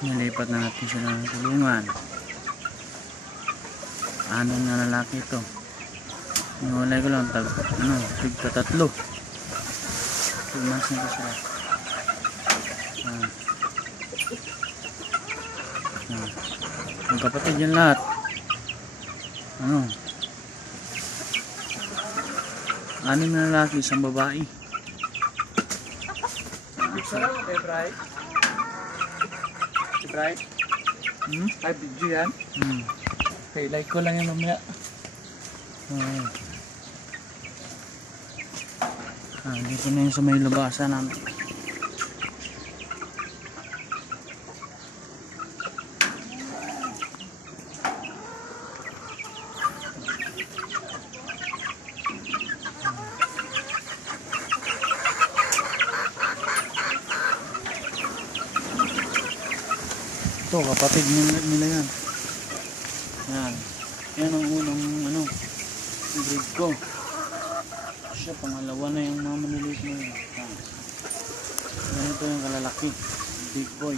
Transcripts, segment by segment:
Nilipat na natin siya ng kulungan. Anong na lalaki ito. Niwalay ko lang tigta 3. 2 months na ito sila. Ang kapatid yan lahat. Anim na lalaki, isang babae. Sarap kay Bright. Si Bright? Ay, video yan? Okay, like ko lang yan mamaya. Dito na yun sa may labasan namin. Ito, kapatid nila yan. Yan ang unang breed ko. Siya, pangalawa na yung mga maniliit na yun. Ganito yung kalalaki. Big boy.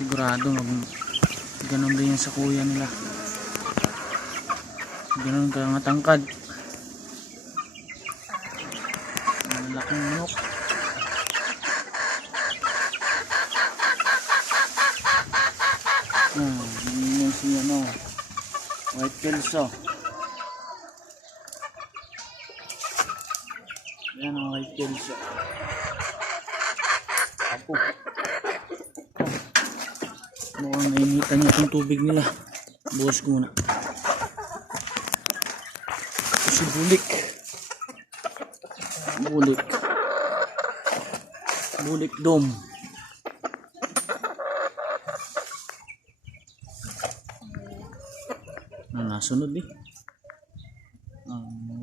Sigurado ganun din yan sa kuya nila. Ganun ka nga tangkad. Malaking manok. Yun yung si white kelso. Yan ang white kelso. Apo. Mukhang nainitan niya itong tubig nila. Bukas ko muna. Si bulik. Bulik dom. Nasunod eh.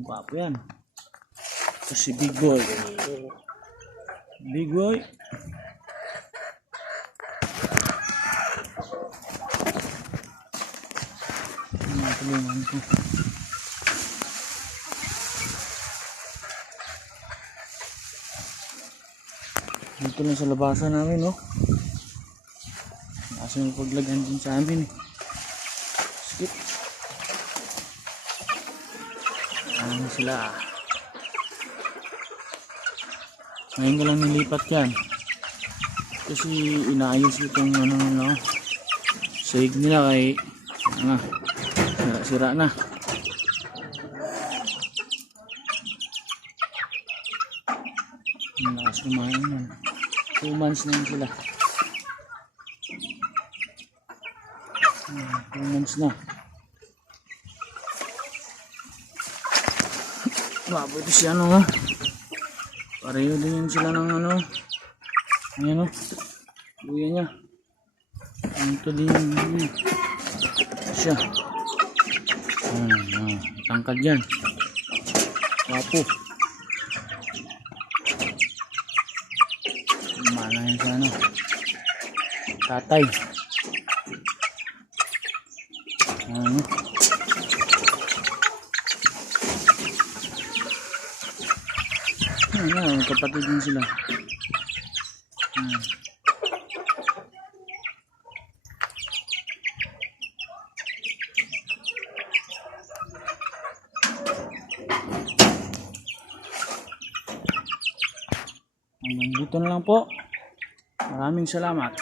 Gwapo yan. Ito si Big Boy. Big Boy. Tulungan ko. Dito lang sa labasan namin, no? Nasa yung paglagan din sa amin eh. Skip. Ano sila? Ngayon ko lang nilipat yan. Kasi inaayos itong sahig nila kay sira na. Lakas kumain yan. 2 months na yun sila. 2 months na. Mabuti siya pareho din yun sila ng ayan kuya niya. Ito din siya. Tangkad yan. Wapo. Mana yun sa tatay. Kapatid din sila. Dito na lang po. Maraming salamat.